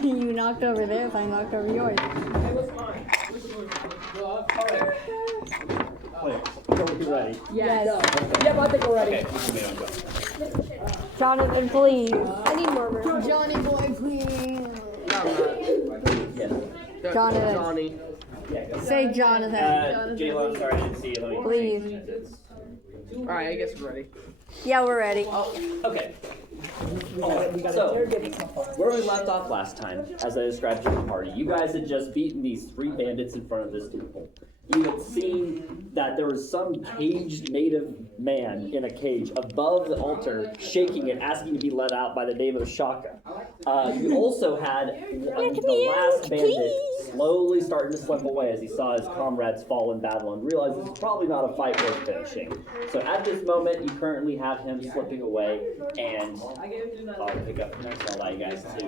You knocked over theirs, I knocked over yours. It was mine. You ready? Yes. Yeah, I think we're ready. Okay, we can go. Jonathan, please. I need more room. Johnny boy, please. Yes. Jonathan. Johnny. Say Jonathan. J-Lo, I'm sorry, I didn't see you. Let me Please. Alright, I guess we're ready. Yeah, we're ready. Okay. So, where we left off last time, as I described to the party, you guys had just beaten these 3 bandits in front of this temple. You had seen that there was some caged native man in a cage above the altar, shaking it, asking to be let out by the name of Shaka. You also had the last bandit slowly starting to slip away as he saw his comrades fall in battle and realized this is probably not a fight worth finishing. So at this moment, you currently have him slipping away, and I'll pick up next and allow you guys to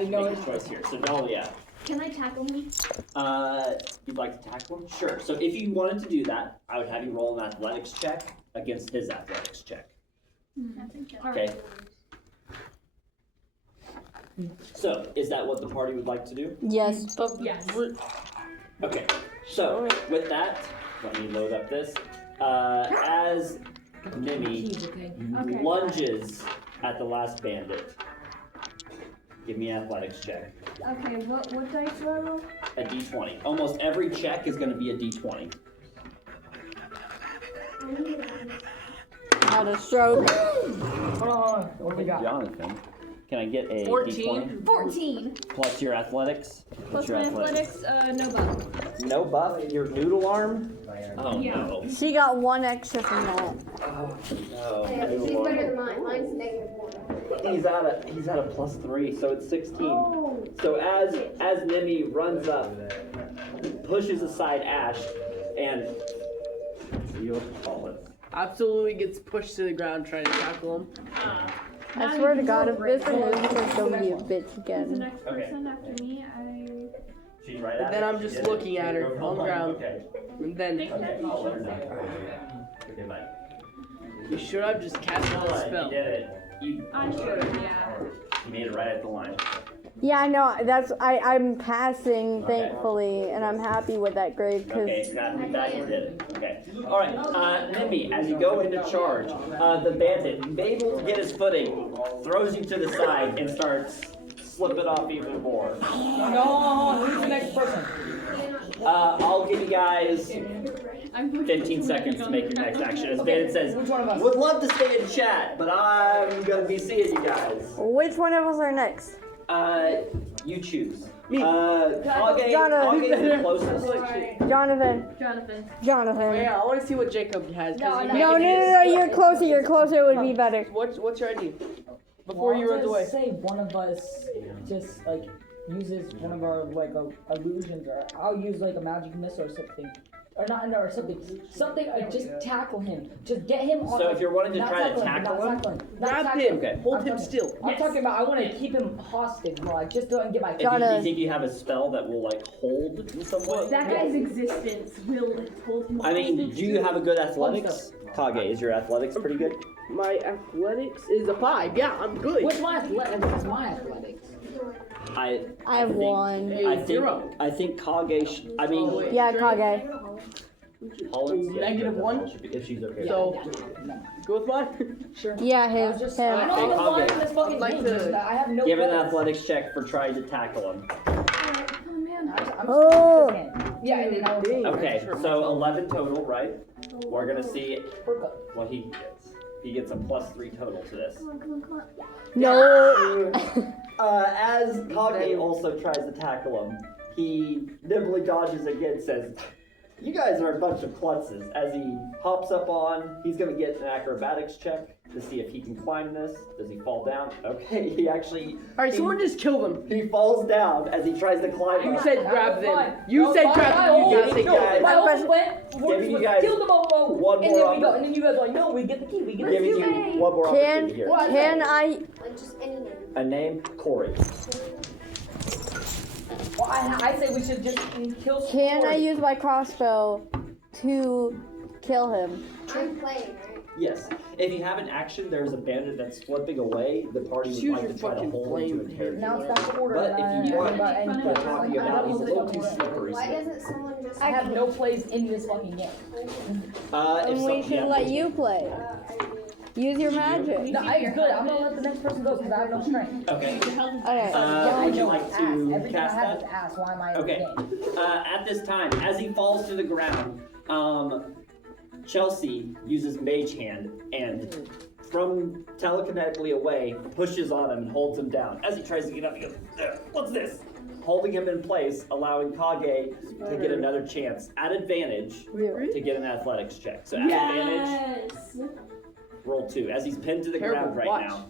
make a choice here. So Dahlia. Can I tackle him? You'd like to tackle him? Sure. So if you wanted to do that, I would have you roll an athletics check against his athletics check. Okay. So, is that what the party would like to do? Yes. Yes. Okay. So, with that, let me load up this. As Nimi lunges at the last bandit, give me an athletics check. Okay, what dice level? A d20. Almost every check is going to be a d20. Had a stroke. Hold on. What we got? Jonathan, can I get a 14. d20? 14. Plus your athletics? Plus your my athletics, no buff. No buff? Your noodle arm? Oh Yeah. no. She got 1 extra from that. Oh no. Yeah, Noodle she's arm. better than mine. Mine's -1. He's at a +3, so it's 16. Oh. So as Nimi runs up, pushes aside Ash, and you'll call it. Absolutely gets pushed to the ground trying to tackle him. I swear to God, if this moves, she's gonna be a bitch The again. next Okay. person after me, She's right And at then it. I'm She just did it. looking at her on the ground. Okay. And then Okay, I'll let her know. Okay, bye. you should have just cast the Alright, spell. you did it. You should, yeah. You made it right at the line. Yeah, I know. I'm passing, Okay. thankfully, and I'm happy with that grade because Okay, you got me back. You did it. Okay. All right, Nimi, as you go into charge, the bandit, able to get his footing, throws you to the side and starts slipping off even more. No, who's the next person? I'll give you guys 15 seconds to make your next action. As Bandit says, Which one of us? would love to stay in chat, but I'm gonna be seeing you guys. which one of us are next? You choose. Me. Jonathan. Kage is the closest. Jonathan. Jonathan. Jonathan. Yeah, I want to see what Jacob has. No, he no. No, made his- you're closer. You're closer. It would be better. What's your idea? Before he runs away. Say one of us just like uses one of our like illusions, or I'll use like a magic missile or something, or not, or something. Just tackle him. Just get him on. So if you're wanting to not try to tackle tackle him? Grab him. Okay. Hold I'm him talking- still. I'm talking about I want to keep him hostage, bro. I just don't get my. If Jonathan. you think you have a spell that will like hold in some way? That guy's existence will hold him. I mean, do you have a good athletics? Kage, is your athletics pretty good? My athletics is a 5. Yeah, I'm good. What's my athletics? What's my athletics? I have think- 1. I think Kage. I mean, Yeah, Kage. Holland's -1? if she's okay. So, go with mine. Sure. Yeah, I his. just, Him. I know Hey, I'm Kage. fine with this fucking Like thing, to just, I have no. Give an weapons. athletics check for trying to tackle him. Oh man. I'm Oh. Yeah, and then I'll. Okay, so 11 total, right? We're gonna see what he gets. He gets a +3 total to this. Come on, come on, come on. No. As Kage also tries to tackle him, he nimbly dodges again, says, "You guys are a bunch of klutzes." As he hops up on, he's gonna get an acrobatics check to see if he can climb this. Does he fall down? Okay, he actually. Alright, someone just kill him. He falls down as he tries to climb You up. said grab them. Fine. You No, said fine, grab fine, them. You hold gotta it. say No, grab. My Especially- whole plan Giving you guys kill the mofo, one and more then we go, opportunity. and then you guys are like, no, we get the key, we get the Giving key. you one more opportunity here. Can I? Like just any name. A name, Corey. Well, I say we should just kill. Can I Corey. use my crossbow to kill him? I'm playing, right? Yes. If you have an action, there's a bandit that's slipping away. The party would Choose like your to try to fucking hold him to flame. interrogate. Now it's back to order. But if you want about any to talk place. about, he's a little too slippery. Why doesn't someone just I have no plays in this fucking game. If And some- we should yeah. let you play. Use your magic. No, I'm good. I'm gonna let the next person go because I have no strength. Okay. Okay. Yeah, I would you know like ass. to Everything cast I have that? is ass. Why am I Okay. in the game? At this time, as he falls to the ground, Chelsea uses Mage Hand and, from telekinetically away, pushes on him and holds him down. As he tries to get up, he goes, "Ugh, what's this?" Holding him in place, allowing Kage to get another chance at advantage to get an athletics check. So at advantage, Yes. roll 2. As he's pinned to the Careful, ground right watch. now.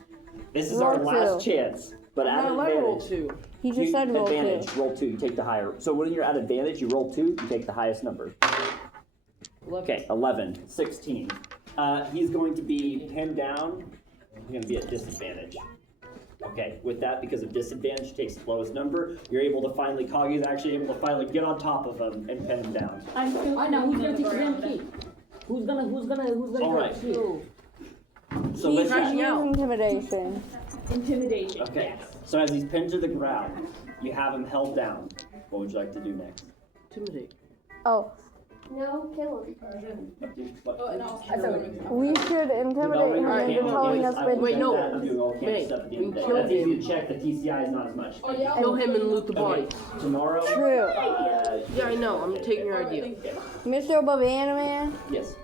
This is Roll our last 2. chance. But at No, let roll advantage, 2. He just said roll 2. advantage, roll 2. You take the higher. So when you're at advantage, you roll 2. You take the highest number. Okay, 11, 16. He's going to be pinned down. He's going to be at disadvantage. Okay, with that, because of disadvantage, takes the lowest number. You're able to finally, Kage is actually able to finally get on top of him and pin him down. I know who's gonna take the damn key. Who's gonna All right. take the key? So He's let's crashing out. intimidation. Intimidation. Okay, Yes. so as he's pinned to the ground, you have him held down. What would you like to do next? Intimidate. Oh, No, kill him. I said, we should intimidate him into telling us where Wait, no. I'm doing all Wait, stuff at the we end of the day. killed That's easy him. to check. The TCI is not as much. Kill him and loot the body. Okay, tomorrow. True. Yeah, I know. I'm taking your idea. Mr. Banana Man, Yes.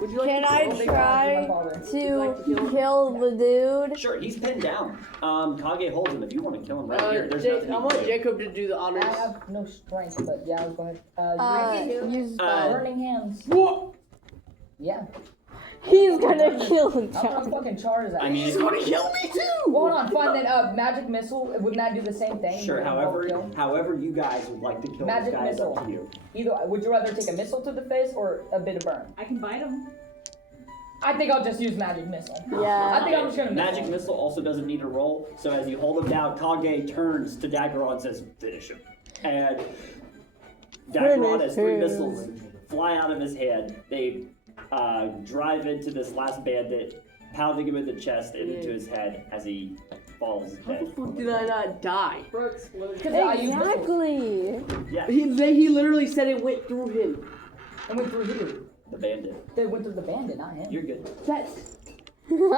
Would you like can to I kill him? try to kill the dude? Sure, he's pinned down. Kage holds him. If you want to kill him right here, there's Jake, nothing I you want can do. Jacob to do the honors. I have no strength, but yeah, go ahead. Use Burning hands. What? Yeah. He's gonna kill I'm gonna John. fucking charge that. I mean, gonna kill me too! Hold on, fine then. Magic missile. Wouldn't that do the same thing? sure. Both kill? However you guys would like to kill Magic this guy is up missile. to you. Either would you rather take a missile to the face or a bit of burn? I can bite him. I think I'll just use magic missile. I Yeah. think I'm just gonna Magic missile also doesn't need a roll. So as you hold him down, Kage turns to Daggeron and says, "Finish him." And Daggeron has 3 Finish him. missiles fly out of his head. They drive into this last bandit, pounding him in the chest and into his head as he falls How the dead. fuck did I not die? Because I use missile. Exactly. Yeah, He literally said it went through him. And went through who? the bandit. They went through the bandit, not him. You're good. That's. We did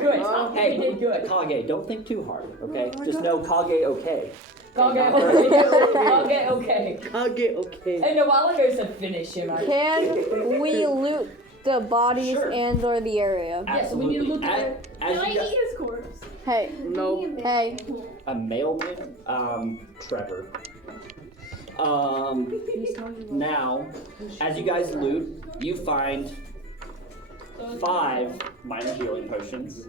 good. Hey, We did good. Kage, don't think too hard, okay? Just know Kage okay. Okay, okay, okay. Kage, okay. Hey, no, while ago said finish him. Can we loot the bodies Sure. and or the area? Yes, we need to look at it. As Can I you got- eat his corpse? Hey, No. hey. a mailman, Trevor. Now, as you guys loot, you find 5 minor healing potions,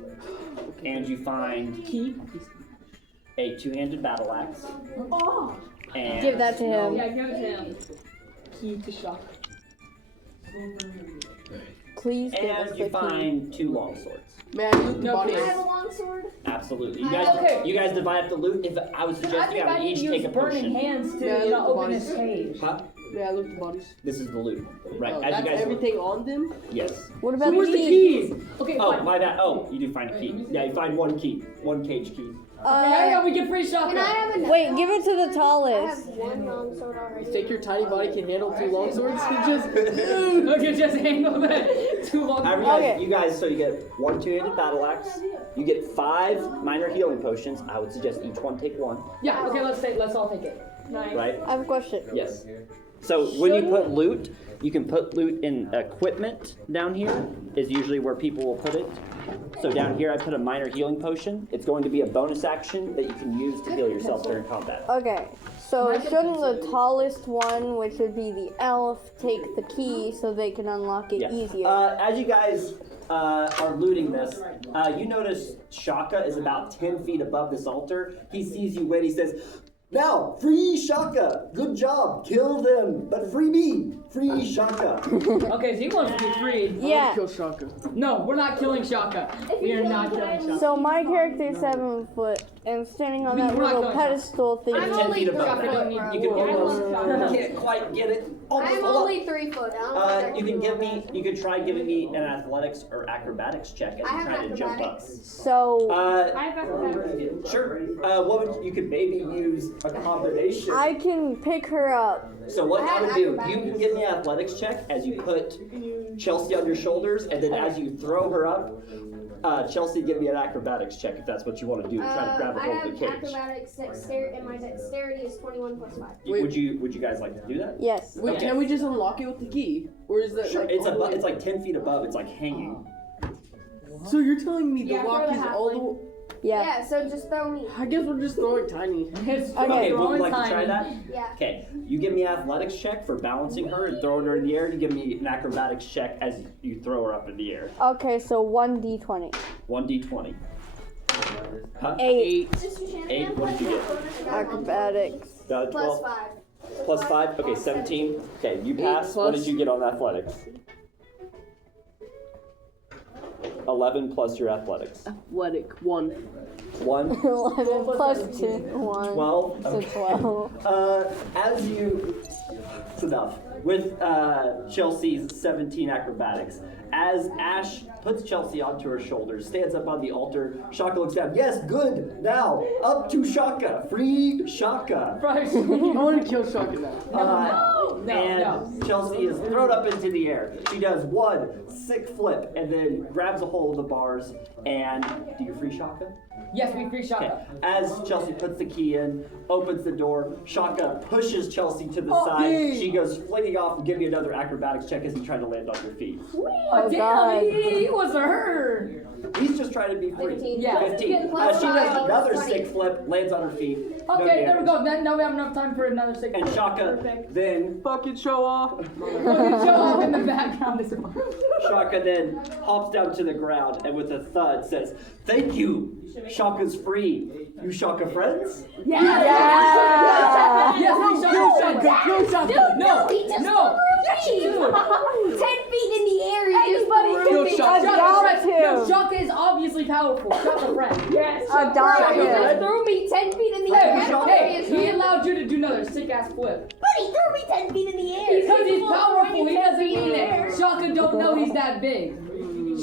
and you find a 2-handed battle axe, Oh! and Give that to him. Yeah, give it to him. Key to shock. Please give us and the you key. find 2 longswords. Man, loot the No, bodies. I have a long sword. Absolutely. Okay. You guys divide up the loot. If I would I suggest you think I would need each to take use a burning potion. hands to, Yeah, you know, look, the open bodies. this cage. Huh? Yeah, loot the bodies. This is the loot, right? Oh, As that's you guys everything on them? yes. What about So where's the the key? keys? Okay, Oh, fine. my bad. Oh, you do find a key. Yeah, you find 1 key, 1 cage key. Yeah, we get free shotgun. Can I have another? Wait, give it to the I tallest. have one long sword already. Think your tiny body can handle 2 long swords? Just. Okay, just handle that. Too long. However, you guys, Okay. you guys, so you get 1 2-handed battle axe. You get 5 minor healing potions. I would suggest each one take 1. Yeah, okay, let's all take it. Right? I have a question. Yes. So when you put loot, you can put loot in equipment down here, is usually where people will put it. So down here I put a minor healing potion. It's going to be a bonus action that you can use to heal yourself during combat. Okay, so shouldn't the tallest one, which would be the elf, take the key so they can unlock it Yeah. easier? As you guys are looting this, you notice Shaka is about 10 feet above this altar. He sees you when he says, "Now, free Shaka! Good job! Kill them, but free me! Free Shaka!" Okay, so he wants to be freed. Yeah. Kill Shaka. No, we're not killing Shaka. We are not killing Shaka. So my character is 7 foot and standing on We that rock little on pedestal thing. It's I'm 10 only feet 3 above. foot, bro. You can I almost, love you chocolate. can't quite get it. Almost I'm a lot. only 3 foot. I don't think I You can do give that. me, you could try giving me an athletics or acrobatics check as I you have try to jump up. acrobatics. So I have acrobatics. Sure. What would you could maybe use a combination? I can pick her up. So what I I have would do, you acrobatics. can give me an athletics check as you put Chelsea on your shoulders, and then as you throw her up, Chelsea, give me an acrobatics check if that's what you want to do to try to grab a I hold of have the cage. acrobatics, dexterity, and my dexterity is 21 plus 5. Would you guys like to do that? Yes. Wait, Okay. can we just unlock it with the key? Or is that Sure. like It's all the way- it's like 10 feet above. It's like hanging. So you're telling me the Yeah, lock throw is the all the halfling. way? Yeah. So just throw me. I guess we're just throwing tiny. It's Okay, would you throwing like to try tiny. that? Yeah. Okay, you give me an athletics check for balancing her and throwing her in the air. You give me an acrobatics check as you throw her up in the air. Okay, so 1d20. 1d20. Huh? 8 Just your 8, what did you get? acrobatics. Got a Plus 12? 5. Plus 5? Okay, 17. Okay, you pass. What plus- did you get on athletics? 11 plus your athletics. Athletic 1. 1. 11 plus 2. 1. 12. So 12. As you, it's enough. With Chelsea's 17 acrobatics, as Ash puts Chelsea onto her shoulders, stands up on the altar, Shaka looks down. Yes, good. Now up to Shaka. Free Shaka. I want to kill Shaka now. And Chelsea is thrown up into the air. She does one sick flip and then grabs a hold of the bars. And do you free Shaka? Yes, we free Okay. Shaka. As Chelsea puts the key in, opens the door, Shaka pushes Chelsea to the side. dang. She goes flinging off and give me another acrobatics check as you try to land on your feet. Oh, God. damn, he was hurt. He's just trying to be free. 15. Yeah. 15. Plus She does 5, another 20. sick flip, lands on her feet. No Okay, there we damage. go. Now we have enough time for another 6. And Shaka then Fucking show off. Show off in the background as well. Shaka then hops down to the ground and with a thud says, "Thank you. Shaka's free. You Shaka friends?" Yes, Yeah. we Shaka. Kill Shaka. No, He just no. threw me. 10 feet in the air. He just Kill threw me. Shaka. Adopt No, him. Shaka is obviously powerful. Shaka friend. Yes. Adopt He just him. threw me 10 feet in the Hey, air. I don't know hey, his he name. allowed you to do another sick ass flip. But he threw me 10 feet in the air. Because he's capable of powerful, throwing he 10 doesn't feet in mean the it. air. Shaka don't know he's that big.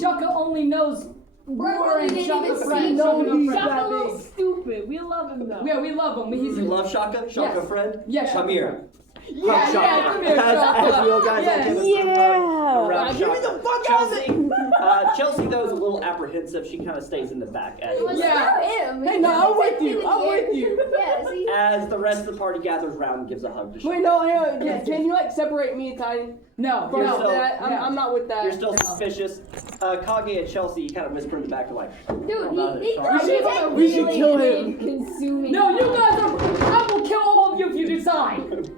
Shaka only knows Bro, war and we didn't Shaka even friend. see Shaka him. friend. Shaka a little stupid. We love him though. Yeah, we love him. He's You love Shaka? Shaka Yes. friend? Yes. Come here. yeah, Hug Shaka. come here, As Shaka. you guys Yes. are giving Yeah. around Give me the Shaka. fuck out of it. Chelsea though is a little apprehensive. She kind of stays in the back It was Yeah. not him. Hey, He no, threw I'm me with 10 feet you. in the I'm air. with you. Yeah, see? as the rest of the party gathers around and gives a hug to Shaka. Wait, no, hang on. Can you like separate me and Tiny? No, You're no. still- That, I'm not with that. You're still suspicious. Kage and Chelsea, you kind of whisper in the back, like, Dude, about he it, threw sorry. me 10 we feet should in the kill air. him. Consuming. No, you guys are. I will kill all of you if you decide.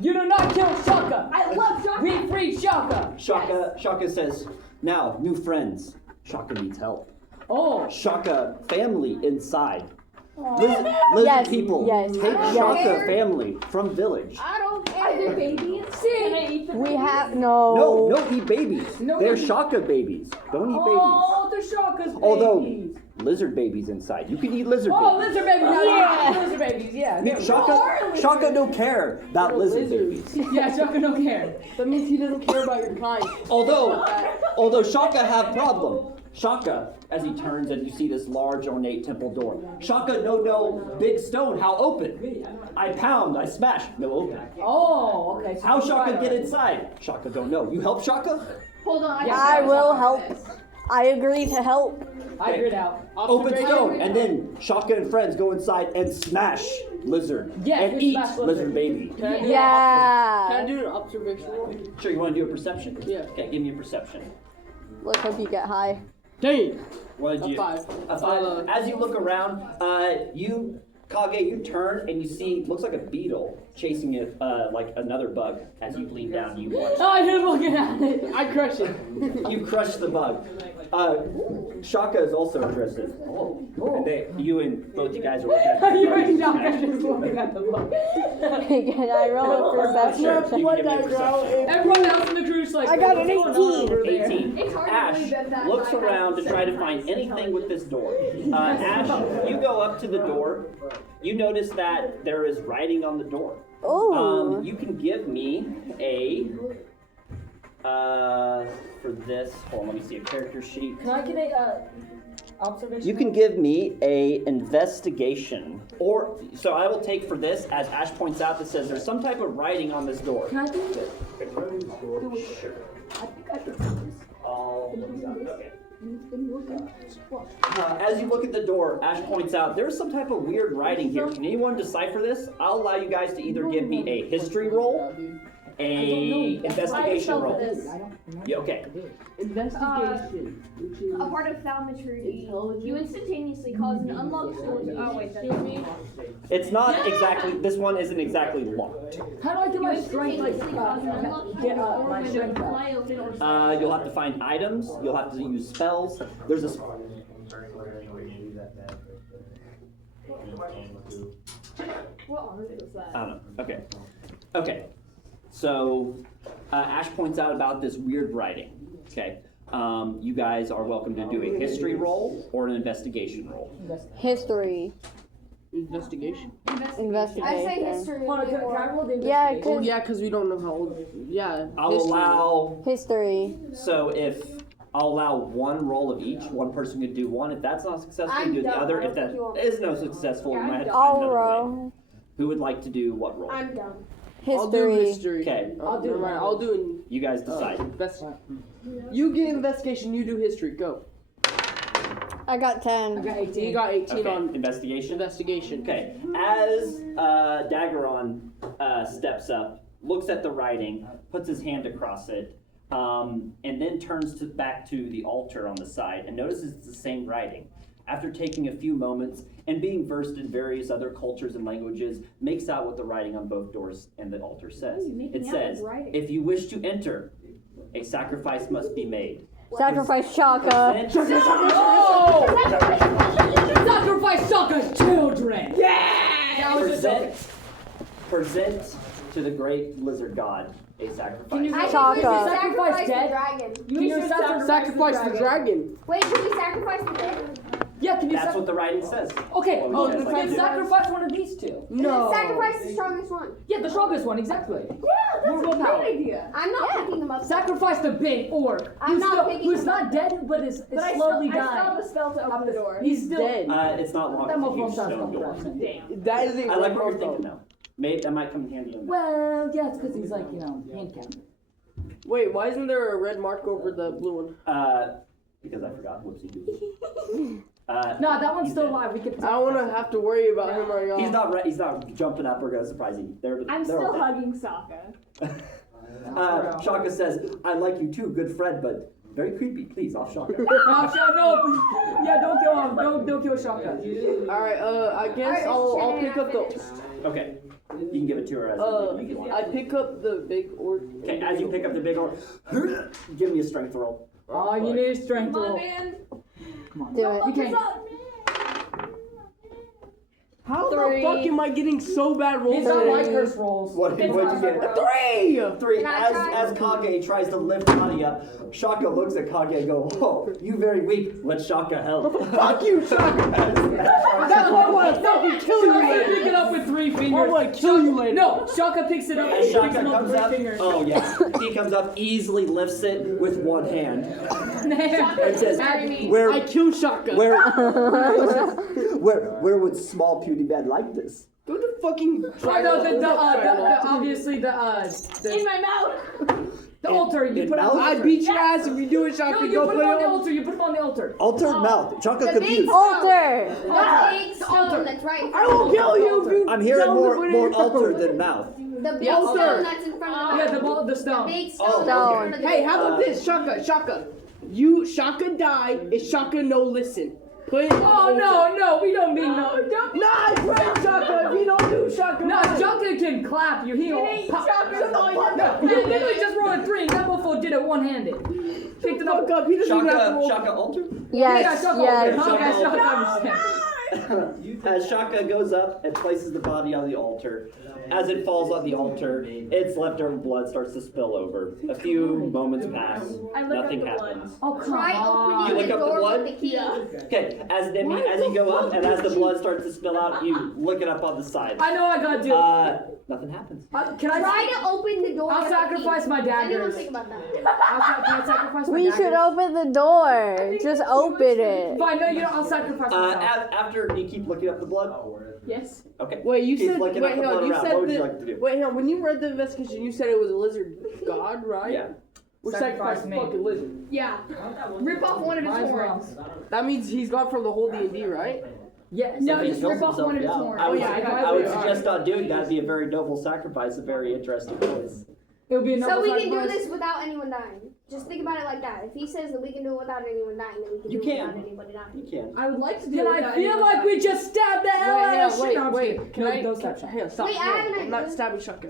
You do not kill Shaka. I love Shaka. We free Shaka. Shaka says, now, new friends. Shaka needs help. Oh. Shaka family inside. Lizard Yes, people, yes, take yes. Shaka family from village. I don't care. Are there babies? Can I eat them? We have No, no. no eat babies. No They're babies. Shaka babies. Don't eat Oh, the Shaka's babies. Although, babies. lizard babies inside. You can eat lizard Oh, babies. lizard babies. Yeah. Lizard babies. Yeah. there we go. Shaka don't care about lizard lizards. babies. Yeah, Shaka don't care. That means he doesn't care about your kind. Although Shaka have problem. Shaka, as he turns and you see this large ornate temple door. Shaka no big stone, how open? I pound, I smash, no open. Oh, okay. So How Shaka right. get inside? Shaka don't know. You help Shaka? Hold on. I will help. I agree to help. I figured it out. Open stone, and then Shaka and friends go inside and smash lizard Yes, and we eat smash lizard lizard. baby. Can I do Can I Yeah. do an observation roll? Sure, you want to do a perception? Yeah. Okay, give me a perception. Let's hope you get high. Dang. What did A you? 5. A 5. As you look around, Kage, you turn and you see, looks like a beetle chasing it, like another bug. As you lean down, you watch. Oh, you're looking at it. I crush it. You crush the bug. Shaka is also interested. And you and both you guys are looking at You and Shaka just looking at the book. Can I roll a perception? Sure, you can give me a What that perception. girl is. Everyone else in the crew, just like, I got an what's going on 18. over there? 18. It's hard to Ash believe that looks high around to has try to seven find heights. anything with this door. Ash, you go up to the door. You notice that there is writing on the door. Oh. You can give me a for this. Hold on, let me see a character sheet. Can I get a observation? You can give me a investigation, or so I will take for this as Ash points out that says there's some type of writing on this door. Can I do it? Sure. I think I can do this. Okay. As you look at the door, Ash points out there's some type of weird writing here. Can anyone decipher this? I'll allow you guys to either give me a history roll, a investigation roll. Yeah, okay. Investigation. Which is A part of thaumaturgy. You instantaneously cause an unlocked door to. Oh wait, that's me. It's not exactly. This one isn't exactly locked. How do I get You my strength, like, instantaneously cause an unlocked get door my window strength to back? fly open or. You'll have to find items. You'll have to use spells. There's a. What on earth is that? I don't know. Okay. Okay. So, Ash points out about this weird writing. Okay. You guys are welcome to do a history roll or an investigation roll. History. investigation. Investigation. I say history. Hold on, can I roll the Yeah, investigation? Oh yeah, because we don't know how old. Yeah. I'll history. allow. History. So if I'll allow one roll of each, one person could do one. If that's not successful, I'm do the dumb. other. I If don't that think you want me. is no successful, Yeah, you might have to I'll find another way. roll. Who would like to do what roll? I'm dumb. I'll do History. history. Okay. I'll do never mind. I'll do You guys decide. You get investigation. You do history. Go. I got 10. I got 18. You got 18 Okay. on Investigation. investigation. Okay. As Daggeron steps up, looks at the writing, puts his hand across it, and then turns back to the altar on the side and notices it's the same writing. After taking a few moments and being versed in various other cultures and languages, makes out what the writing on both doors and the altar says. It says, "If you wish to enter, a sacrifice must be made." Sacrifice Shaka. Sacrifice Shaka's children! Yeah! Present to the great lizard god a sacrifice. Can you I think Shaka. we should Sacrifice sacrifice the dead? dragon. You should Sacrifice the dragon. Wait, should we sacrifice the dead? Yeah, can you That's what the writing says. Okay, What would oh, you guys like then to do? sacrifice one of these two. No. Sacrifice the strongest one. Yeah, the strongest one, exactly. Yeah, More willpower. idea. I'm not picking them up. Sacrifice the big orc. I'm who's not still, picking who's him not dead, but is But I slowly still dying. have the spell to open the door. He's still dead. It's not locked. That It's a motherfucker huge sounds stone door. Damn. That is a I like what you're motherfucker. thinking now. Maybe that might come in handy. Well, yeah, it's because he's like, handicapped. Wait, why isn't there a red mark over the blue one? Because I forgot. Whoopsie doodle. No, that one's he's still dead. alive. We could. I don't want to have to worry about him right now. He's not jumping up or gonna surprise you. They're I'm they're still all hugging Sokka. dead. Shaka says, "I like you too, good friend, but very creepy. Please, I'll Shaka." No, yeah, don't kill him. Don't kill Shaka. All right. I guess I'll pick up the. Okay. You can give it to her as you want. I pick up the big orc. Okay, as you pick up the big orc, give me a strength roll. Oh, you need strength Come on, roll. man. Come on. Do it. You can't. How 3. the fuck am I getting so bad rolls? These are today? my curse rolls. What did you get? 3! 3. Can I As Kage tries to lift Kage up, Shaka looks at Kage and go, "Oh, you very weak. Let Shaka help." Fuck you, Shaka! That's why I want to fucking kill you Shaka later. pick it up with 3 fingers. I want to kill you later. No, Shaka picks it up. As Picks Shaka it up comes with up, 3 fingers. oh yeah, he comes up, easily lifts it with one hand, and says, "Where, I killed Shaka. where would small puny man like this?" Go to fucking. Oh, no, obviously In my mouth. the altar. You put it on the I altar. beat your ass if you do it, Shaka. No, you Go put put it on it the on. altar. You put it on the altar. Altered mouth. Shaka The big confused. Altar. The big Altar. stone that's right in I front will of kill you if you. I'm hearing tell me more what it more is. altered than mouth. the big altar. stone that's in front of the Yeah, the The stone. big stone. Oh, that's in okay. front of the Hey, big how about this, Shaka? You Shaka die. Is Shaka no listen? Put it. Oh no, we don't mean no. Nah, I pray Shaka. If you don't do Shaka, No, right. Shaka can clap you. He ain't pop. Shaka's all you No, he literally just rolled a 3 and that mofo did it one-handed. Picked it up. Fuck up. He doesn't even have to roll. Shaka altered? Yeah, Yes. Shaka. Yes. Okay, Shaka. Shaka understand. as Shaka goes up and places the body on the altar, as it falls on the altar, its leftover blood starts to spill over. A few moments pass. I look Nothing up the blood. happens. Oh, come Try on. You opening look the up the door blood? with the key. Okay, as you go up and as the blood starts to spill out, you look it up on the side. I know I gotta do Nothing happens. Can I Try to open the door. I'll with the sacrifice key. my Anyone daggers. think about that? Can I sacrifice my We daggers? should open the door. Just open it. Fine, no, you know, I'll sacrifice myself. After you keep looking up the blood. Yes. Okay. Wait, you Keep said. looking Wait, up the hang on. blood You around. said What would you that. like to do? Wait, hang on. When you read the investigation, you said it was a lizard god, right? Yeah. We're Sacrifice sacrificing me. fucking lizard. Yeah. Rip off one of his Might as well. horns. That means he's gone from the whole D&D, right? Yes. No, If he just kills rip off himself, one of his yeah. horns. I would, Oh, yeah, I would alright. suggest not doing that. It'd be a very noble sacrifice, a very interesting choice. It would be a So noble we can do sacrifice. this without anyone dying. Just think about it like that. If he says that we can do it without anyone dying, then we can You do it can. without anybody dying. You can. I would like to do Then it I without feel anyone like dying. we just stabbed the hell out of shit. No, I'm just kidding. Can No, I? don't stab Shaka. Hang on, stop. Wait, I have an I'm not idea. stabbing Shaka.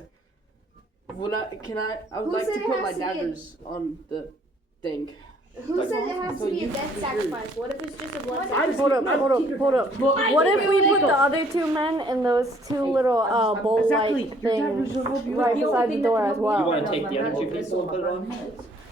Would I? Can I? I would Who like said to it put has my to be a- daggers on the thing. Who Like- said it has So to be a you- death sacrifice? What if it's just a blood sacrifice? Hold up, hold up, hold up. What if we put the other two men in those two little Exactly. bowl-like Your things daggers don't help you. right The only beside the thing door that as can help You well? want to take the other two pieces and put it on?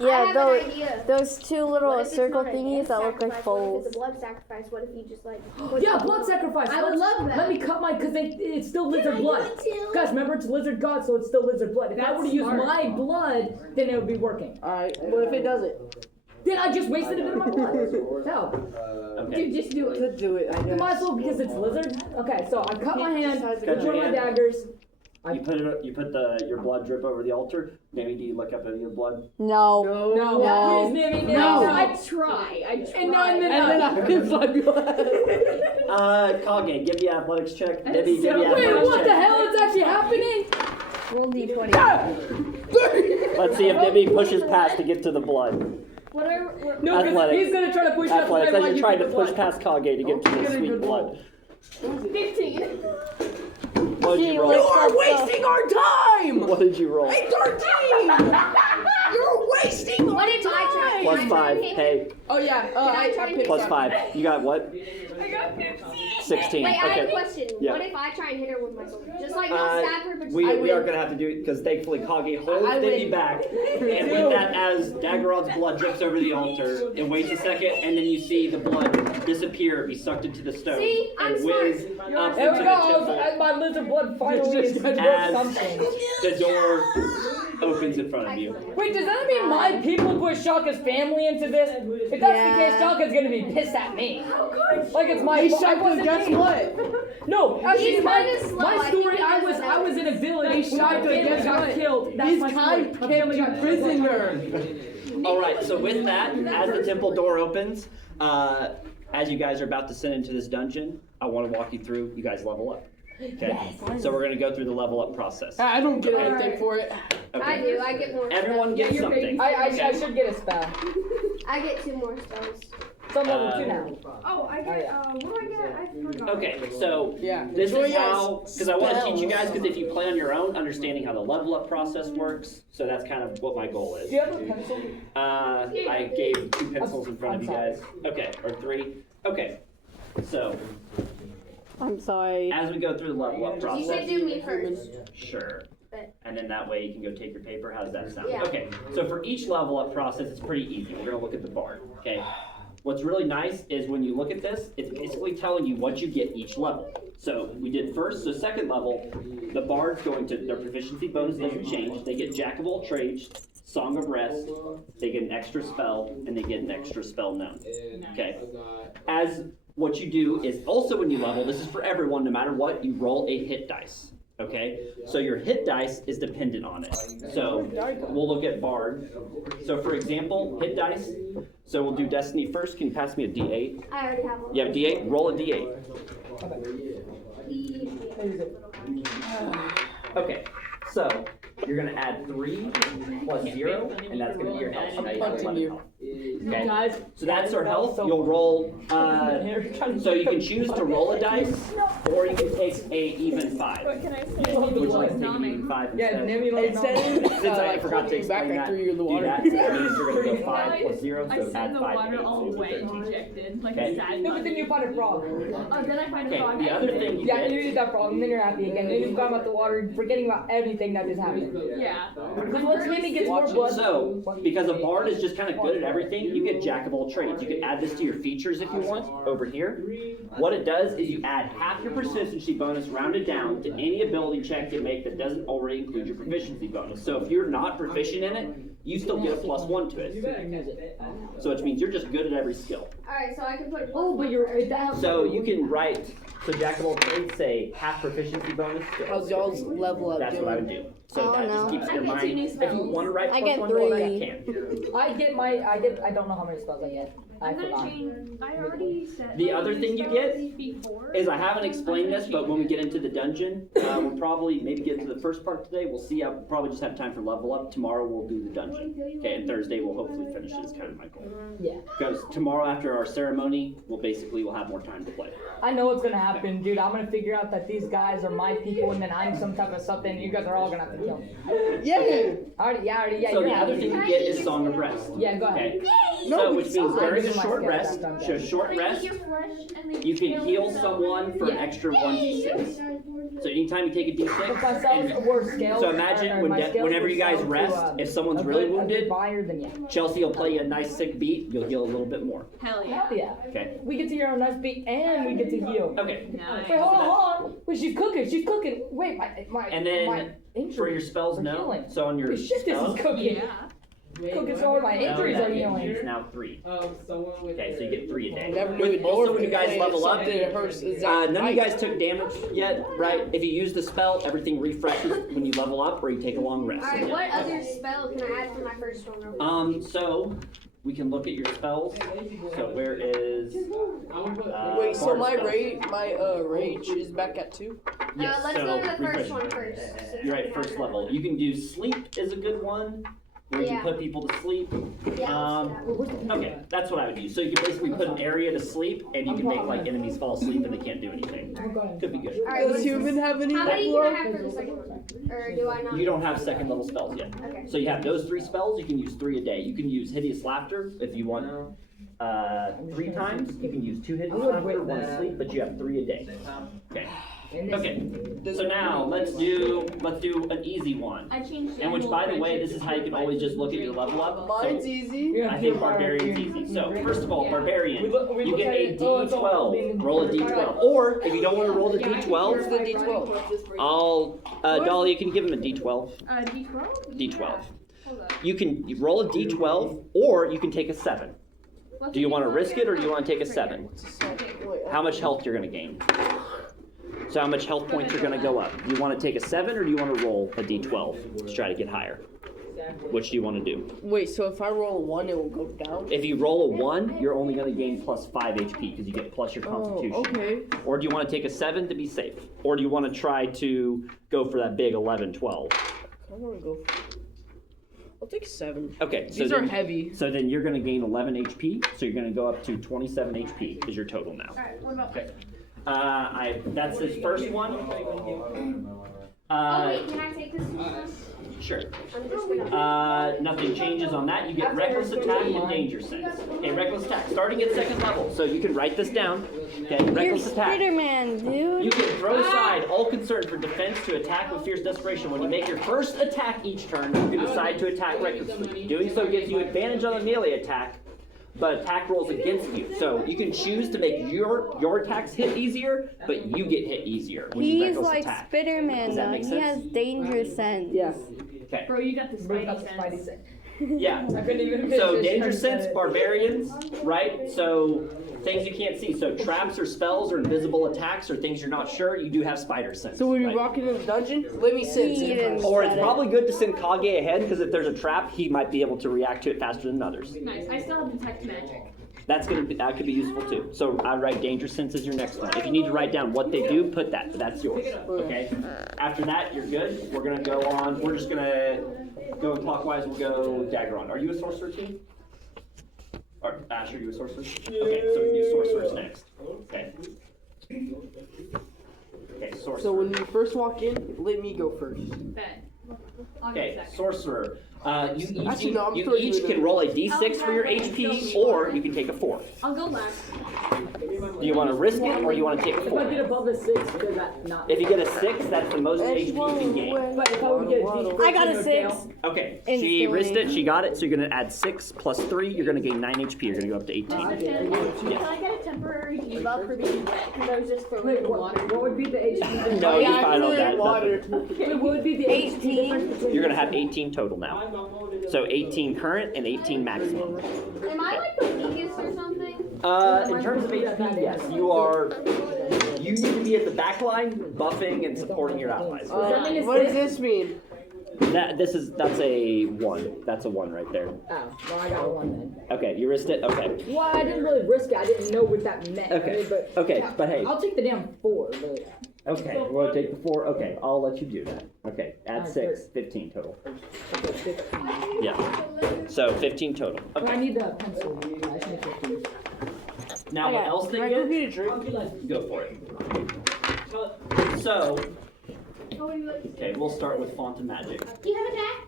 I Yeah, have those an idea. those two little What if it's circle not a thingies death that look like sacrifice? What if bowls. it's a blood sacrifice? What if you just like? Yeah, blood sacrifice. I would love that. Let me cut my, because it's still lizard I do blood. it too? Guys, remember it's lizard god, so it's still lizard blood. If I That's were to use smart. my blood, then it would be working. Alright, what if it doesn't? Then I just wasted a bit of my blood. No. Okay. Dude, just do it. Could do it, I You might as guess. well because it's lizard. Okay, so I cut my hand, Cut put your one of my hand. daggers. You put it. You put your blood drip over the altar. Maybe do you look up any of the blood? No. No. No, please, Mimi, no. I try. I try. And no, And then I can find blood. Kage, give me an athletics check. Debbie, so give me an Wait, athletics what the check. hell is actually happening? Roll d20. Let's see if Debbie pushes past to get to the blood. Whatever. No, because Athletics. he's gonna try to push up the Athletics. way As while you're you trying put to the push blood. past Kage to get to the sweet blood. 15. What did you roll? You are wasting our time! What did you roll? 13! You're wasting our What if I try? time! Plus Can I 5. try and hit Hey, Oh yeah, I try I and picked plus up. 5. You got what? I got 15. 16. Wait, I have a Okay. question. Yeah. What if I try and hit her with my sword? Just like not stab her, but We I are win. gonna have to do it because thankfully Kage holds I Debbie win. back, and with that, as Daggeron's blood drips over the altar, it waits a second, and then you see the blood disappear, be sucked into the stone, See? I'm and whiz smart. up There we into go. the temple. And my lizard blood finally is worth As something. the door opens in front of you. Wait, does that mean my people put Shaka's family into this? If that's the case, Shaka's gonna be pissed at me. Like it's my Hey, fault. I Shaka, wasn't guess me. what? No, actually, He's my, kinda slow. my I think story. he I does was in a village. Hey, when my Shaka, family guess got what? killed. That's He's my story. kept My family you got prisoner. Alright, so with that, as the temple door opens, as you guys are about to send into this dungeon, I want to walk you through, you guys level up. Okay? So we're gonna go through the level up process. I don't get anything for it. I Okay. do. I get more. Everyone spells. gets something. I Okay. should get a spell. I get 2 more spells. So I'm level 2 now. Oh, I get. What do I get? I forgot. Okay, so Yeah. this Enjoy is how, your because I want to teach you spells. guys, because if you play on your own, understanding how the level up process works, so that's kind of what my goal is. Do you have a pencil? I gave 2 pencils in front of you guys. Okay, or 3. Okay, so I'm sorry. as we go through the level up You process, should do me first. sure. But- And then that way you can go take your paper. How does that sound? Yeah. Okay, so for each level up process, it's pretty easy. We're gonna look at the bard. Okay. What's really nice is when you look at this, it's basically telling you what you get each level. So we did first, so second level, the bard's going to, their proficiency bonus doesn't change. They get Jack of all trades, Song of Rest, they get an extra spell, and they get an extra spell known. Okay. As what you do is also when you level, this is for everyone, no matter what, you roll a hit dice. Okay? So your hit dice is dependent on it. So we'll look at bard. So for example, hit dice. So we'll do Destiny first. Can you pass me a D8? I already have one. You have a D8? Roll a D8. Okay, so you're gonna add 3 plus 0, and that's gonna be your health. So now you have 11 health. Okay, Guys, so that's our health. You'll roll, so you can choose to roll a dice, or you can take a even 5. What can I say? Would you like to take it numbing. even 5 Yeah, instead. Nami let Instead know. of Since I forgot to holding you back, explain I that, threw you in the do water. that, so that means you're gonna go No, 5 plus 0, I so sit add in the 5 water to all 8. wet and dejected, like Okay. a sad No, but then you find a frog. Oh, then I find a Okay, frog. the other thing you Yeah, get, you eat that frog, and then you're happy again. Then you've gone about the water, forgetting about everything that just happened. Yeah. Because once Mimi gets more blood, so, because a bard is just kind of good at everything, you get jack of all trades. You can add this to your features if you want, over here. What it does is you add half your proficiency bonus rounded down to any ability check you make that doesn't already include your proficiency bonus. So if you're not proficient in it, you still get a +1 to it. So which means you're just good at every skill. Alright, so I can put. oh, but you're that. So you can write, so jack of all trades say half proficiency bonus. How's y'all's level up That's what I would doing? do. So Oh, that no. just keeps I your get 2 mind. new If you spells. want to write I get +1 to it, 3. you can. I don't know how many spells I get. I I'm gonna forgot. change. I already said. The other thing you get before. is I haven't explained this, but when we get into the dungeon, we'll probably maybe get into the first part today. We'll see. I'll probably just have time for level up. Tomorrow we'll do the dungeon. Okay, and Thursday we'll hopefully finish it. Is kind of my goal. Yeah. Because tomorrow after our ceremony, we'll have more time to play. I know what's gonna happen, dude. I'm gonna figure out that these guys are my people, and then I'm some type of something. You guys are all gonna have to kill me. Yeah. Yeah. So you're the other happy. thing you get is Song of Rest. Yeah, go ahead. Okay. No, So we which can means stop. during I'm a short scared rest, that I'm so short rest, you can heal someone for an extra 1d6. So anytime you take a But d6, myself, and we're scaled. so imagine or my scales whenever were you guys scaled rest, to, if someone's a really good- a good wounded, buyer than you. Chelsea will play you a nice sick beat. You'll heal a little bit more. Hell yeah. Hell yeah. Okay. We get to hear a nice beat and we get to heal. Okay. Nice. Wait, hold on. Wait, she's cooking. Wait, my And then my injuries for your spells, are no. healing. So on your Holy shit, this spells, is cooking. Yeah. Cooking so hard, my injuries are it's healing. now 3. Okay, so you get 3 a day. Never knew With a also dwarf when you could guys play level up, something that hurts his none of you height. guys took damage yet, right? If you use the spell, everything refreshes when you level up or you take a long rest. Alright, what other spell can I add for my first one? real quick? So we can look at your spells. So where is? Wait, so Bard spells? my rage is back at 2? Yes. Let's so go to the refresh. first one first. since You're we right, first have level. You can do sleep is a good one. Where you Yeah. can put people to sleep. that. Yeah, let's do that. Okay, that's what I would do. So you can basically put an area to sleep, and you can make like enemies fall asleep and they can't do anything. Could be good. Alright, Does human have any how many level can I up? have for the second one? Or do I not? You don't have second level spells yet. Okay. So you have those 3 spells. You can use 3 a day. You can use hideous laughter if you want. 3 times. You can use 2 hideous laughter, 1 sleep, but you have 3 a day. Okay. Okay. So now let's do an easy one. I changed. And which, by the way, this is how you can always just look at your level up. Mine's So, easy. I think barbarian's easy. So first of all, barbarian, We you look get at a it, oh, it's all d12. being- Roll a d12. Or if you don't want to roll the Where's d12, the D12? I'll Dolly, you can give him a d12. D12. D12. Hold up. You can roll a d12, or you can take a 7. Do you want to risk it, or do you want to take a 7? Wait, How much health you're going to gain? So how much health points are going to go up? Do you want to take a 7, or do you want to roll a d12 to try to get higher? Which do you want to do? wait, so if I roll a 1, it will go down? If you roll a 1, you're only going to gain plus 5 HP because you get plus your constitution. Oh, okay. Or do you want to take a 7 to be safe? Or do you want to try to go for that big 11, 12? I want to go. I'll take 7. Okay, so These are then, heavy. so then you're going to gain 11 HP, so you're going to go up to 27 HP is your total now. Alright, what about Okay. That's his first one. Oh wait, can I take this one? Sure. I'm just gonna. Nothing changes on that. You get reckless attack and danger sense. Okay, reckless attack, starting at 2nd level. So you can write this down. Okay, You're reckless attack. Spider-Man, dude. You can throw aside all concern for defense to attack with fierce desperation. When you make your first attack each turn, you can decide to attack recklessly. Doing so gives you advantage on a melee attack, but attack rolls against you. So you can choose to make your attacks hit easier, but you get hit easier when you He's reckless like attack. Spider-Man Does that though. make He sense? has danger sense. Yeah. Okay. Bro, you got the Bro, Spidey that's Spidey sense. sense. Yeah. I couldn't even So finish danger trying to sense, say it. barbarians, right? So things you can't see. So traps or spells or invisible attacks or things you're not sure, you do have spider sense. So when we right? walk into the dungeon, let me sit. He didn't Or it's said it. probably good to send Kage ahead because if there's a trap, he might be able to react to it faster than others. Nice. I still have detect magic. That could be useful too. So I write danger sense as your next one. If you need to write down what they do, put that. But that's yours. Okay. After that, you're good. We're gonna go on. We're just gonna go clockwise. We'll go dagger on. Are you a sorcerer too? Or Ash, are you a sorcerer? Okay, so we can do sorcerers next. Okay. Okay, sorcerer. So when you first walk in, let me go first. Bet. I'll go Okay, second. sorcerer. You Actually, no, I'm you throwing you each in can there. roll a d6 for your HP, or you can take a 4. I'll go last. Do you want to risk it, or do you want to take a If I get 4? above a 6, does that not? If you get a 6, that's the most HP you can gain. But if I would get a D, I got a 15 or 6. fail. Okay, she Instantly. risked it, she got it, so you're going to add 6 plus 3, you're going to gain 9 HP, you're going to go up to 18. Can I get a temporary debuff for being wet? Because I was just throwing Wait, in water. what would be the HP? No, you're fine on actually that. water. Wait, what would be the HP difference between? You're going to have 18 total now. So 18 current and 18 maximum. Am I like the weakest or something? In terms of HP, yes, you need to be at the back line, buffing and supporting your allies. What does this mean? That's a 1. That's a 1 right there. Oh, well, I got a 1 then. Okay, you risked it? Okay. Well, I didn't really risk it. I didn't know what that meant. Okay. I mean, but Okay, but hey. I'll take the damn 4. But Okay, you want to take the 4? Okay, I'll let you do that. Okay, add Alright, 6, 15 total. okay, 15. Yeah. So 15 total. But I Okay. need the pencil. I just need 15. Now what Okay, else Can I they go get? get a drink? Go for it. So, okay, we'll start with Font of Magic. Do you have a cat?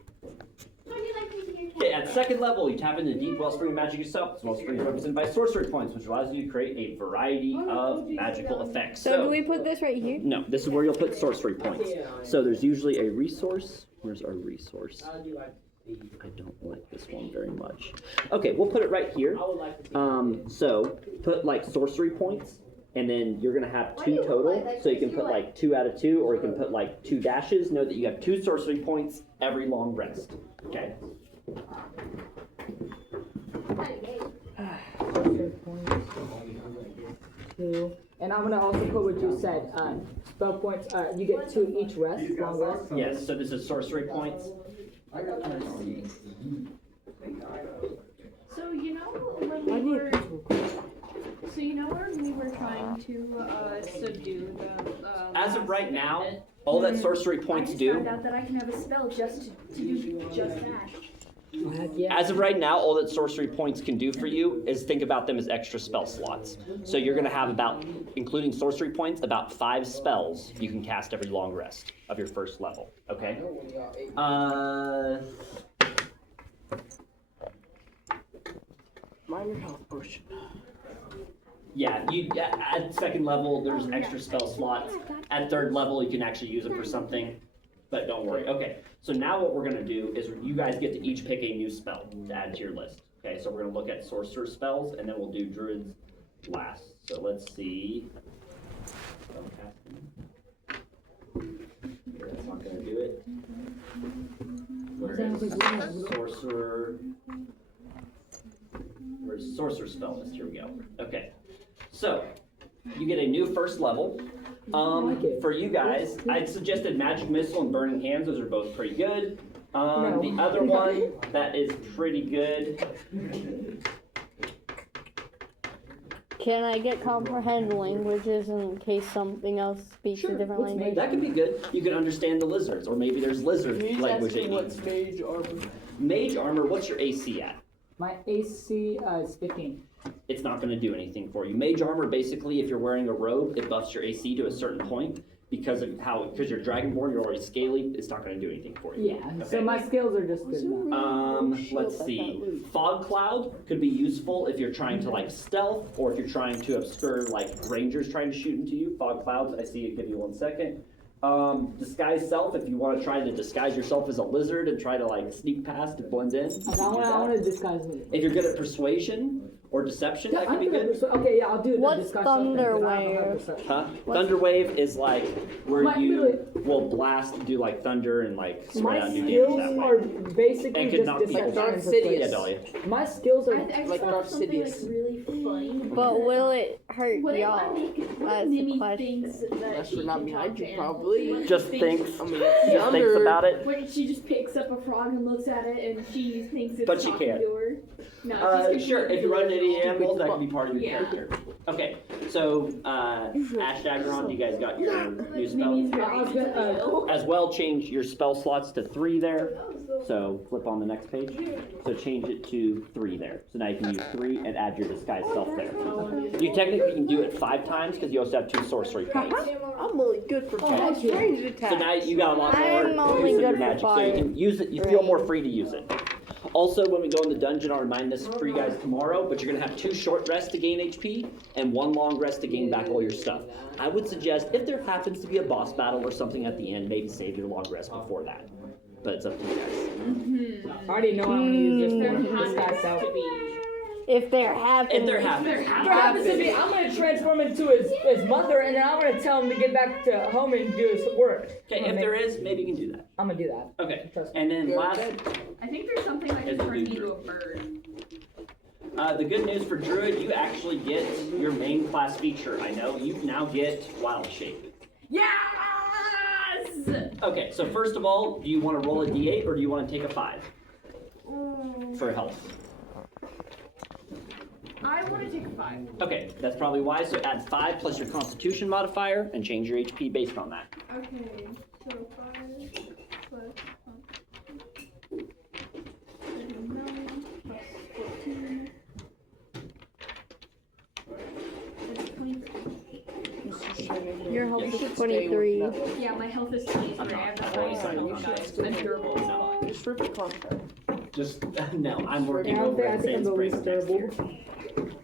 How do you like using your cat? Okay, at second level, you tap into deep wellspring of magic yourself. This wellspring is represented by sorcery points, which allows you to create a variety of magical effects. So do we put this right here? No, this is where you'll put sorcery points. So there's usually a resource. Where's our resource? I don't like this one very much. Okay, we'll put it right here. So put like sorcery points, and then you're gonna have 2 total. So you can put like 2 out of 2, or you can put like 2 dashes. Know that you have 2 sorcery points every long rest. Okay. Two. And I'm gonna also put what you said. Spell points. You get 2 each rest. Long rest. Yes. So this is sorcery points. So you know when we were. So you know when we were trying to subdue the. As of right now, all that sorcery points I do. found out that I can have a spell just to do just that. Heck yeah. As of right now, all that sorcery points can do for you is think about them as extra spell slots. So you're going to have about, including sorcery points, about 5 spells you can cast every long rest of your first level. Okay? Minor health potion. Yeah, at second level, there's extra spell slots. At third level, you can actually use them for something. But don't worry. Okay, so now what we're going to do is you guys get to each pick a new spell to add to your list. Okay, so we're going to look at sorcerer spells, and then we'll do druids last. So let's see. That's not going to do it. Where is sorcerer? Where's sorcerer spell list? Here we go. Okay, so you get a new first level. For you guys, I'd suggested Magic Missile and Burning Hands. Those are both pretty good. The other one that is pretty good. Can I get comprehend languages in case something else speaks a different language? That could be good. You can understand the lizards, or maybe there's lizard Can you just language ask me that you what's need. mage armor? Mage armor, what's your AC at? My AC is 15. It's not going to do anything for you. Mage armor, basically, if you're wearing a robe, it buffs your AC to a certain point. Because you're Dragonborn, you're already scaly, it's not going to do anything for you. Yeah, Okay. so my skills are just good enough. Let's see. Fog Cloud could be useful if you're trying to like stealth, or if you're trying to obscure like rangers trying to shoot into you. Fog Clouds, I see it. Give you 1 second. Disguise self, if you want to try to disguise yourself as a lizard and try to like sneak past and blend in. I want to disguise me. If you're good at persuasion or deception, that could be good. Okay, yeah, I'll do the What's disguise. Thunder stuff then, 'cause I don't have Wave? perception. Huh? Thunder Wave is like where My- you will blast, do like thunder and like spread My out new damage skills that are way. basically And could just knock people deception down. and Dark persuasion. Yeah, Dahlia. My skills are I Like thought Dark of something Sidious. like really funny. But will it hurt What if I y'all? make what That's if the Nimi question. thinks that Unless she we're not can behind talk you, to probably. animals? Just She thinks. I mean, Just thinks about it. When she just picks up a frog and looks at it and she thinks it's But she talking can't. to her. No, she's Sure, if you run into any Stupid animals, that fuck. can be part of your Yeah. character. Okay, so Ash Daggeron, you guys got your new spell? I was gonna, As well, change your spell slots to 3 there. So flip on the next page. So change it to 3 there. So now you can use 3 and add your disguise self there. You technically can do it 5 times because you also have 2 sorcery points. I'm only good for 5 ranged attacks. So now you got a lot I'm more only use of your good for magic. So you can use it. You feel more free to use it. Also, when we go in the dungeon, I'll remind this for you guys tomorrow, but you're going to have 2 short rests to gain HP and 1 long rest to gain back all your stuff. I would suggest, if there happens to be a boss battle or something at the end, maybe save your long rest before that. But it's up to you guys. I already know I'm gonna use this guy's self. If there happens. If there happens. If there happens to be, I'm gonna transform into his mother, and then I'm gonna tell him to get back to home and do his work. Okay, if there is, maybe you can do that. I'm gonna do that. Okay, Trust me. and then last, I think there's something that can turn me into a bird. the good news for Druid, you actually get your main class feature. I know, you now get Wild Shape. Yes! Okay, so first of all, do you want to roll a d8 or do you want to take a 5 for health? I want to take a 5. Okay, that's probably wise. So add 5 plus your Constitution modifier and change your HP based on that. Okay, so 5 plus 9 plus 14. That's 23. Your health is 23. Yeah, my health is 23. I have the highest health, guys. I'm durable as fuck. Just rip the contract. Just no, I'm working I don't over think I at think I'm Sand the Springs least next year. durable.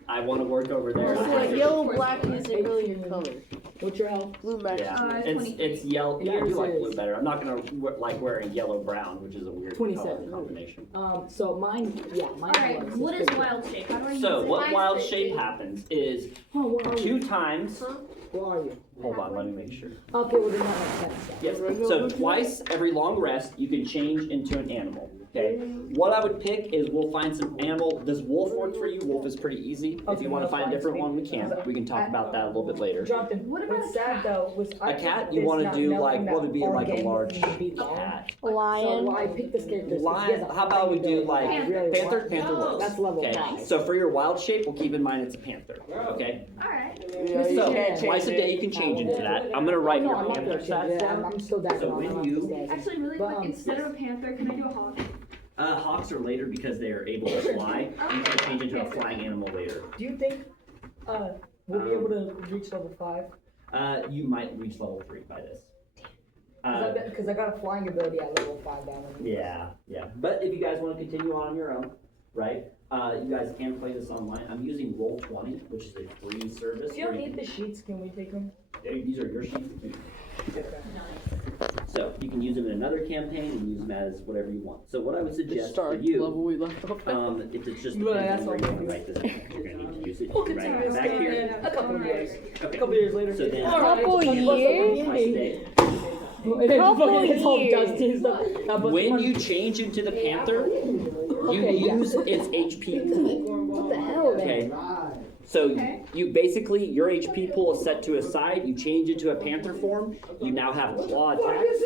I want to work over there. So like yellow, black isn't really your color. What's your health? Blue matches. Yeah, it's 23. yellow. Yeah, I do Yours like is- blue better. I'm not gonna like wearing yellow brown, which is a weird color 27. combination. So mine, yeah, mine. Alright, what is wild shape? How do I use So it? what wild shape happens is Oh, where are you? 2 times. Where are you? Hold on, let me make sure. Okay, well then that makes sense. Yes. So twice every long rest, you can change into an animal. Okay. What I would pick is we'll find some animal. Does wolf work for you? Wolf is pretty easy. If you want to find a different one, we can. We can talk about that a little bit later. Jonathan, What about what's a sad cat? though was A cat? You want to do like what would be like a large cat? So Lion. why I picked this character? is 'cause he Lion. has a How about we do ability like that I really panther? want. Panther works. That's level Okay. 5. So for your wild shape, we'll keep in mind it's a panther. Okay. Alright. Yeah, you So can't twice a change day it. you can change into that. I'm gonna write No, your I'm not panther gonna change stats it. down. I'm still that So one. when I'm you- not gonna stay. Actually, really But, quick, instead of a panther, can I do a hawk? Hawks are later because they are able to fly. You can change into a flying animal later. Do you think we'll be able to reach level 5? You might reach level 3 by this. Because I got a flying ability at level 5 down. Yeah. But if you guys want to continue on your own, right? You guys can play this online. I'm using Roll20, which is a free service. If you don't where need the sheets, can we take them? These are your sheets. to keep. Okay. So you can use them in another campaign and use them as whatever you want. So what I would Just suggest for start you, level we left off. if it's just Well, depends that's on where you all want to we write this down. You're gonna need to use it. We'll You can write continue it back here. in a couple of years. A Okay. couple years later. So then- Alright, Couple it's years? Twice a day. It's all years. dusty and stuff. When you change into the panther, you Okay, yeah. use its HP pool. What the hell, man? Okay. So you basically your HP pool is set to a side. You change into a panther form. You now have claw attacks.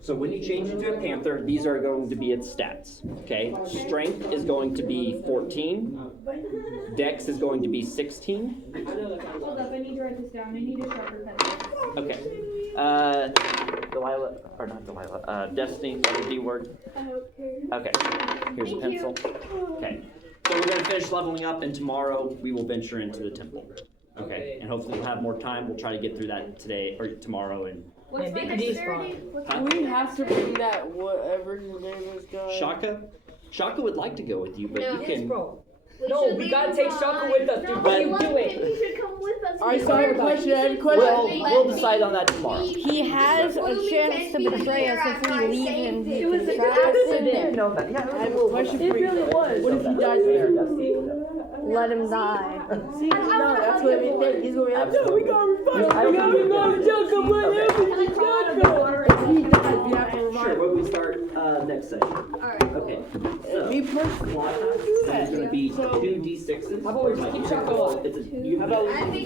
So when you change into a panther, these are going to be its stats. Okay. Strength is going to be 14. Dex is going to be 16. Hold up, I need to write this down. I need a sharper pencil. Okay. Delilah, or not Delilah, Destiny, the D word. Okay, here's a pencil. Okay, so we're gonna finish leveling up, and tomorrow we will venture into the temple. Okay, and hopefully we'll have more time. We'll try to get through that today or tomorrow. And What's Yeah, my D&D's dexterity? fine. What's Huh? my We have to bring that whatever his name is going. Shaka would like to go with you, but No. you Yes, can. bro. We No, should we leave gotta him take behind. Shaka with us, dude. No, Why we you left do him. it? He should come with us. Alright, We so I have a were- question. I have a Well, question. we'll decide on that tomorrow. He has a chance to betray us if we leave him. He It was can a trap good us in accident. there. know that. Yeah, I have a question for you. What if he dies there? Let him die. See, no, that's what we think. He's gonna be like, no, we gotta revive. I We don't gotta think revive we Jocko. can. What Okay. happened to Jocko? If he dies, we have to Sure. revive him. When we start next session. Alright. Okay. So. Me personally, It's going to be So- 2d6s. How about we just keep Shaka alive? It's a, you how about I think